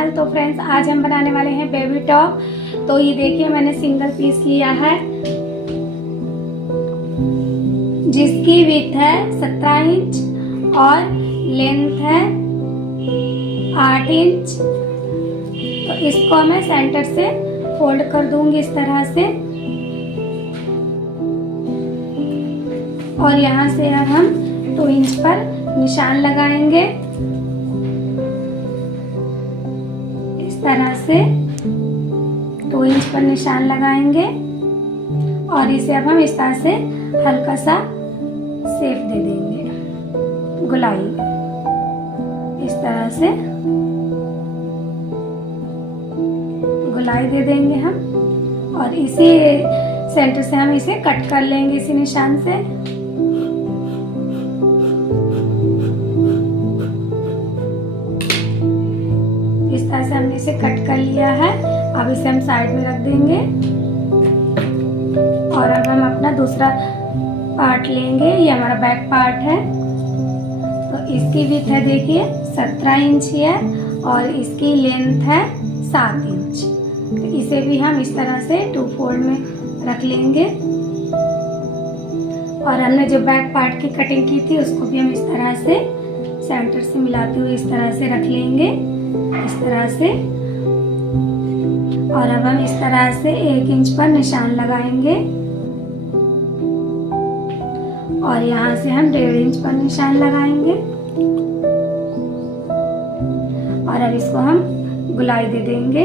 Channel. तो friends, आज हम बनाने वाले हैं बेबी टॉप। तो ये देखिए, मैंने सिंगल पीस लिया है जिसकी विड्थ है 17 इंच और लेंथ है 8 इंच। तो इसको मैं सेंटर से फोल्ड कर दूंगी इस तरह से, और यहाँ से अब हम 2 इंच पर निशान लगाएंगे इस तरह से। 2 इंच पर निशान लगाएंगे और इसे अब हम इस तरह से हल्का सा शेप दे देंगे, गोलाई इस तरह से गोलाई दे देंगे हम, और इसी सेंटर से हम इसे कट कर लेंगे इसी निशान से। इस तरह से हमने इसे कट कर लिया है। अब इसे हम साइड में रख देंगे और अब हम अपना दूसरा पार्ट लेंगे। ये हमारा बैक पार्ट है। तो इसकी विड्थ है देखिए 17 इंच है और इसकी लेंथ है 7 इंच। तो इसे भी हम इस तरह से 2 फोल्ड में रख लेंगे, और हमने जो बैक पार्ट की कटिंग की थी उसको भी हम इस तरह से सेंटर से मिलाते हुए इस तरह से रख लेंगे, इस तरह से। और अब हम इस तरह से 1 इंच पर निशान लगाएंगे और यहाँ से हम 1.5 इंच पर निशान लगाएंगे, और अब इसको हम गोलाई दे देंगे।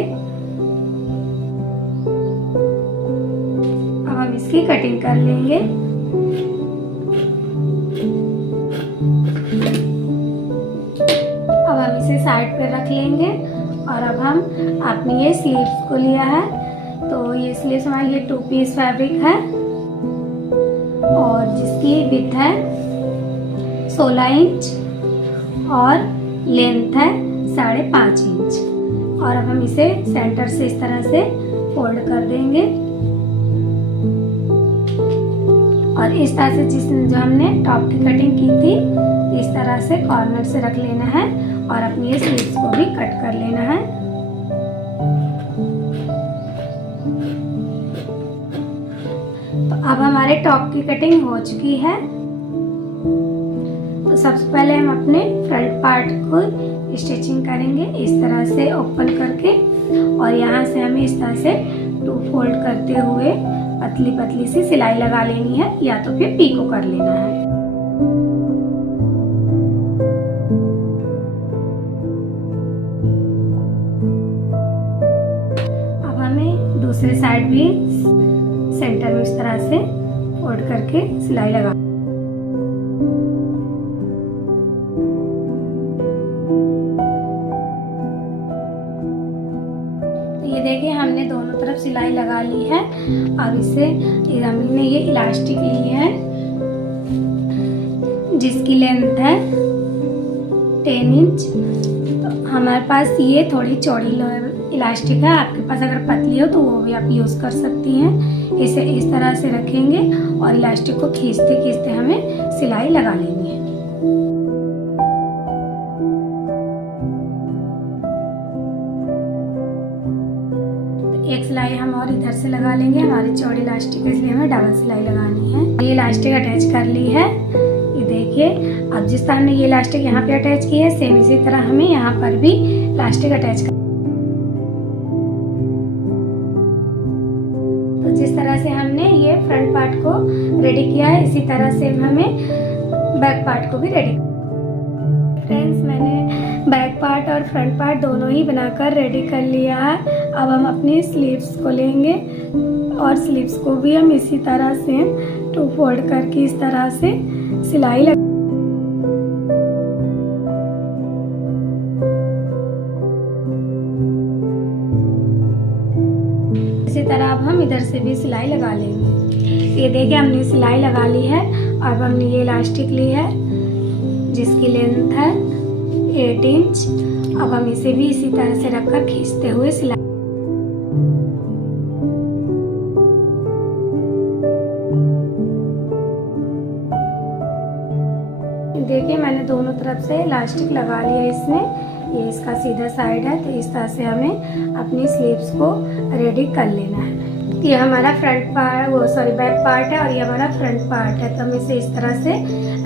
अब हम इसकी कटिंग कर लेंगे। अब हम इसे साइड पर रख लेंगे, और अब हम अपनी ये स्लीव्स को लिया है। तो ये स्लीव्स हमारी ये 2 पीस फैब्रिक है और जिसकी विड्थ है 16 इंच और लेंथ है 5.5 इंच। और अब हम इसे सेंटर से इस तरह से फोल्ड कर देंगे, और इस तरह से जो हमने टॉप की कटिंग की थी इस तरह से कॉर्नर से रख लेना है, और अपनी ये स्लीव्स को भी कट कर लेना है। तो अब हमारे टॉप की कटिंग हो चुकी है। तो सबसे पहले हम अपने फ्रंट पार्ट को स्टिचिंग करेंगे इस तरह से ओपन करके, और यहाँ से हमें इस तरह से 2 फोल्ड करते हुए पतली पतली सी सिलाई लगा लेनी है, या तो फिर पीको कर लेना है। अब हमें दूसरे साइड भी सेंटर में इस तरह से फोल्ड करके सिलाई लगा। ये देखिए, हमने दोनों तरफ सिलाई लगा ली है। अब इसे हमने ये इलास्टिक ली है जिसकी लेंथ है 10 इंच। तो हमारे पास ये थोड़ी चौड़ी इलास्टिक है, आपके पास अगर पतली हो तो वो भी आप यूज़ कर सकती हैं। इसे इस तरह से रखेंगे और इलास्टिक को खींचते खींचते हमें सिलाई लगा लेनी है। एक सिलाई हम और इधर से लगा लेंगे, हमारी चौड़ी इलास्टिक है इसलिए हमें डबल सिलाई लगानी है। ये इलास्टिक अटैच कर ली है, ये देखिए। अब जिस तरह हमने ये इलास्टिक यहाँ पे अटैच की है, सेम इसी तरह हमें यहाँ पर भी इलास्टिक अटैच कर। तो जिस तरह से हमने ये फ्रंट पार्ट को रेडी किया है, इसी तरह से हमें बैक पार्ट को भी रेडी। फ्रेंड्स, मैंने बैक पार्ट और फ्रंट पार्ट दोनों ही बनाकर रेडी कर लिया है। अब हम अपनी स्लीव्स को लेंगे और स्लीव्स को भी हम इसी तरह से 2 फोल्ड करके इस तरह से सिलाई लगा। इसी तरह अब हम इधर से भी सिलाई लगा लेंगे। ये देखिए, हमने सिलाई लगा ली है। अब हमने ये इलास्टिक ली है जिसकी लेंथ है 8 इंच। अब हम इसे भी इसी तरह से रखकर खींचते हुए सिलाई। देखिए, मैंने दोनों तरफ से इलास्टिक लगा लिया इसमें। ये इसका सीधा साइड है, तो इस तरह से हमें अपनी स्लीव्स को रेडी कर लेना है। ये हमारा फ्रंट पार्ट बैक पार्ट है और ये हमारा फ्रंट पार्ट है, तो हम इसे इस तरह से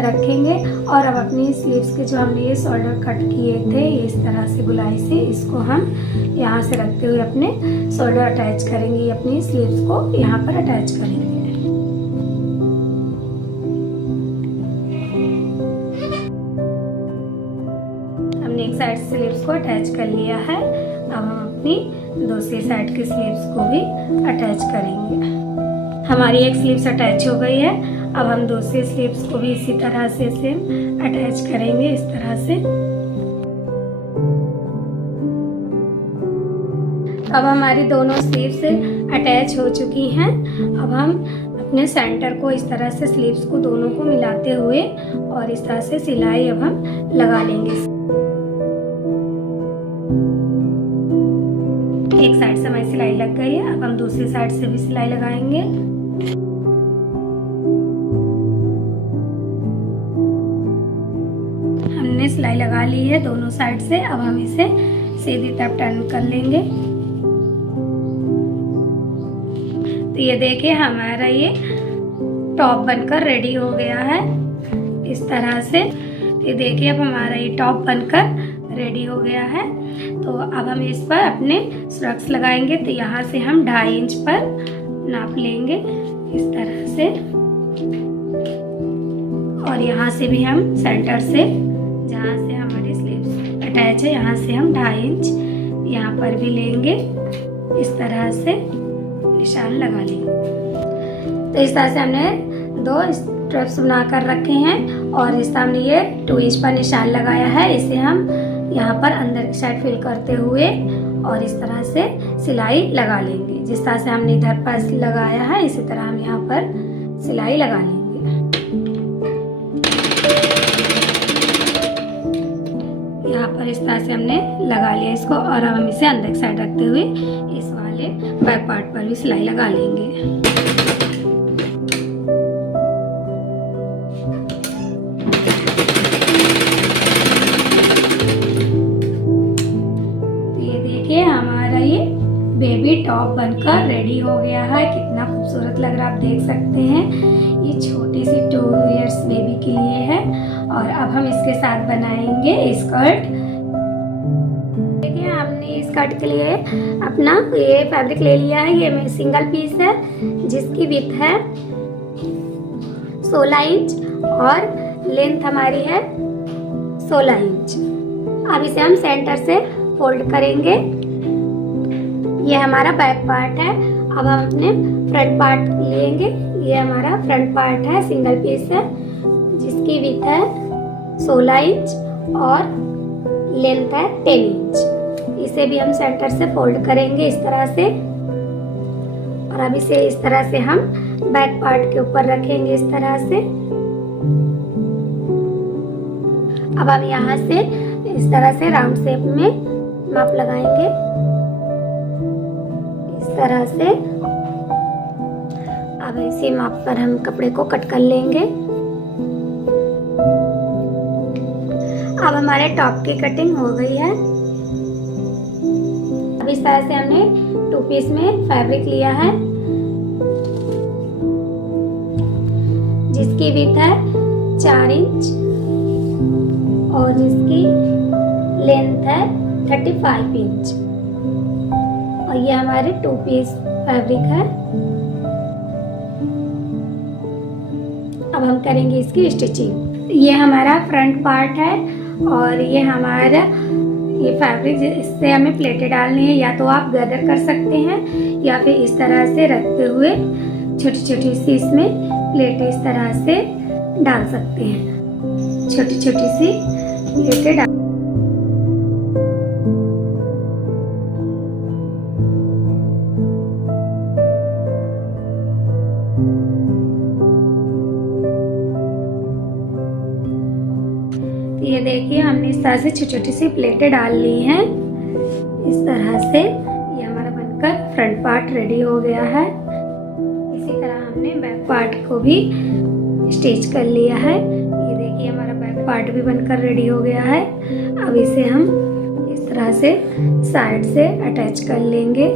रखेंगे। और अब अपनी स्लीव्स के जो हमने ये शोल्डर कट किए थे, ये इस तरह से गुलाई से इसको हम यहाँ से रखते हुए अपने शोल्डर अटैच करेंगे, अपनी स्लीव्स को यहाँ पर अटैच करेंगे। हमने एक साइड से स्लीव्स को अटैच कर लिया है, अब हम अपनी दूसरी साइड की स्लीव्स को भी अटैच करेंगे। हमारी एक स्लीव्स अटैच हो गई है, अब हम दूसरी स्लीव्स को भी इसी तरह से सेम अटैच करेंगे, इस तरह से। अब हमारी दोनों स्लीव्स अटैच हो चुकी हैं। अब हम अपने सेंटर को इस तरह से स्लीव्स को दोनों को मिलाते हुए और इस तरह से सिलाई अब हम लगा लेंगे। एक साइड से हमारी सिलाई लग गई है, अब हम दूसरी साइड से भी सिलाई लगाएंगे। हमने सिलाई लगा ली है दोनों साइड से, अब हम इसे सीधी तरफ टर्न कर लेंगे। तो ये देखिए हमारा ये टॉप बनकर रेडी हो गया है इस तरह से। ये देखिए अब हमारा ये टॉप बनकर रेडी हो गया है। तो अब हम इस पर अपने स्ट्रक्स लगाएंगे। तो यहाँ से हम 2.5 इंच पर नाप लेंगे इस तरह से, और यहाँ से भी हम सेंटर से जहाँ से हमारी स्लीव्स अटैच है यहाँ से हम 2.5 इंच यहाँ पर भी लेंगे, इस तरह से निशान लगा लेंगे। तो इस तरह से हमने 2 स्ट्रप्स बनाकर रखे हैं और इस तरह हमने ये 2 इंच पर निशान लगाया है। इसे हम यहाँ पर अंदर की साइड फिल करते हुए और इस तरह से सिलाई लगा लेंगे। जिस तरह से हमने इधर पर लगाया है इसी तरह हम यहाँ पर सिलाई लगा लेंगे। यहाँ पर इस तरह से हमने लगा लिया इसको, और अब हम इसे अंदर की साइड रखते हुए इस वाले बैक पार्ट पर भी सिलाई लगा लेंगे। हमारा ये बेबी टॉप बनकर रेडी हो गया है। कितना खूबसूरत लग रहा है, आप देख सकते हैं। ये छोटी सी 2 इयर्स बेबी के लिए है। और अब हम इसके साथ बनाएंगे स्कर्ट। देखिए हमने स्कर्ट के लिए अपना ये फैब्रिक ले लिया है। ये सिंगल पीस है जिसकी विड्थ है 16 इंच और लेंथ हमारी है 16 इंच। अब इसे हम सेंटर से फोल्ड करेंगे। ये हमारा बैक पार्ट है। अब हम अपने फ्रंट पार्ट लेंगे। ये हमारा फ्रंट पार्ट है, सिंगल पीस है जिसकी विड्थ है 16 इंच और लेंथ है 10 इंच। इसे भी हम सेंटर से फोल्ड करेंगे इस तरह से, और अब इसे इस तरह से हम बैक पार्ट के ऊपर रखेंगे इस तरह से। अब हम यहाँ से इस तरह से राउंड शेप में माप लगाएंगे इस तरह से। अब इसी माप पर हम कपड़े को कट कर लेंगे। अब हमारे टॉप की कटिंग हो गई है। अब इस तरह से हमने 2 पीस में फैब्रिक लिया है जिसकी विड्थ है 4 इंच और जिसकी लेंथ है 35 इंच, और ये हमारे 2 पीस फैब्रिक है। अब हम करेंगे इसकी स्टिचिंग। ये हमारा फ्रंट पार्ट है और ये हमारा ये फैब्रिक, इससे हमें प्लेटें डालनी है। या तो आप गदर कर सकते हैं या फिर इस तरह से रखते हुए छोटी छोटी सी इसमें प्लेटें इस तरह से डाल सकते हैं। छोटी छोटी सी प्लेटें डाल। ये देखिए हमने इस तरह से छोटी छोटी सी प्लेटें डाल ली हैं इस तरह से। ये हमारा बनकर फ्रंट पार्ट रेडी हो गया है। इसी तरह हमने बैक पार्ट को भी स्टिच कर लिया है। ये देखिए हमारा बैक पार्ट भी बनकर रेडी हो गया है। अब इसे हम इस तरह से साइड से अटैच कर लेंगे।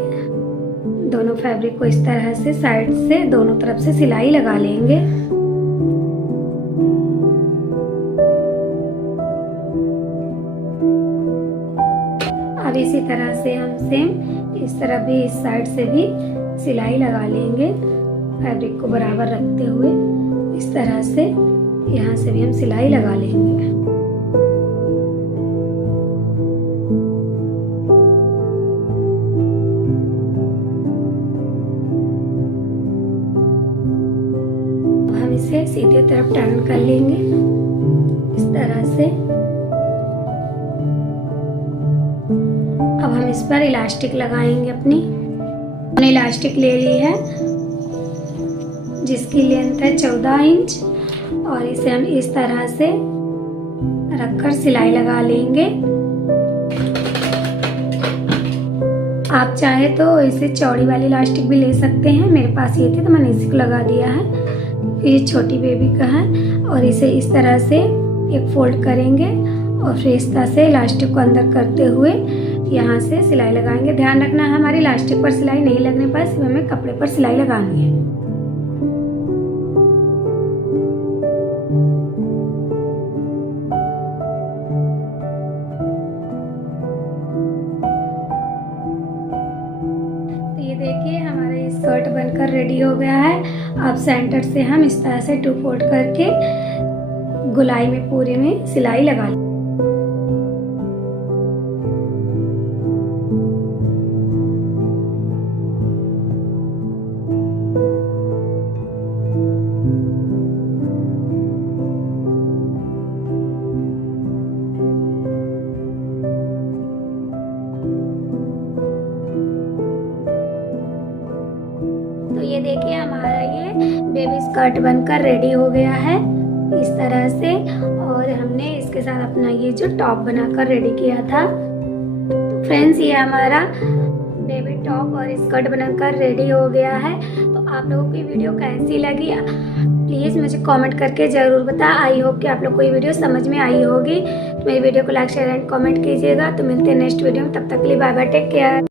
दोनों फैब्रिक को इस तरह से साइड से दोनों तरफ से सिलाई लगा लेंगे। अब इसी तरह से हम सेम इस तरह भी इस साइड से भी सिलाई लगा लेंगे, फैब्रिक को बराबर रखते हुए इस तरह से यहाँ से भी हम सिलाई लगा लेंगे। हम इसे सीधे तरफ टर्न कर लेंगे इस तरह से। अब हम इस पर इलास्टिक लगाएंगे। अपनी इलास्टिक ले ली है जिसकी लेंथ है 14 इंच और इसे हम इस तरह से रखकर सिलाई लगा लेंगे। आप चाहे तो इसे चौड़ी वाली इलास्टिक भी ले सकते हैं, मेरे पास ये थी तो मैंने इसी को लगा दिया है। ये छोटी बेबी का है और इसे इस तरह से एक फोल्ड करेंगे और फिर इस तरह से इलास्टिक को अंदर करते हुए यहाँ से सिलाई लगाएंगे। ध्यान रखना है हमारी इलास्टिक पर सिलाई नहीं लगने पर, सिर्फ हमें कपड़े पर सिलाई लगानी है। तो ये देखिए हमारा ये स्कर्ट बनकर रेडी हो गया है। अब सेंटर से हम इस तरह से 2 फोल्ड करके गोलाई में पूरे में सिलाई लगा लें। तो ये देखिए हमारा ये बेबी स्कर्ट बनकर रेडी हो गया है इस तरह से। और हमने इसके साथ अपना ये जो टॉप बनाकर रेडी किया था। तो फ्रेंड्स ये हमारा बेबी टॉप और स्कर्ट बनकर रेडी हो गया है। तो आप लोगों को ये वीडियो कैसी लगी प्लीज़ मुझे कमेंट करके ज़रूर बताएं। आई होप कि आप लोग को ये वीडियो समझ में आई होगी। तो मेरी वीडियो को लाइक शेयर एंड कमेंट कीजिएगा। तो मिलते हैं नेक्स्ट वीडियो में, तब तक के लिए बाय बाय, टेक केयर।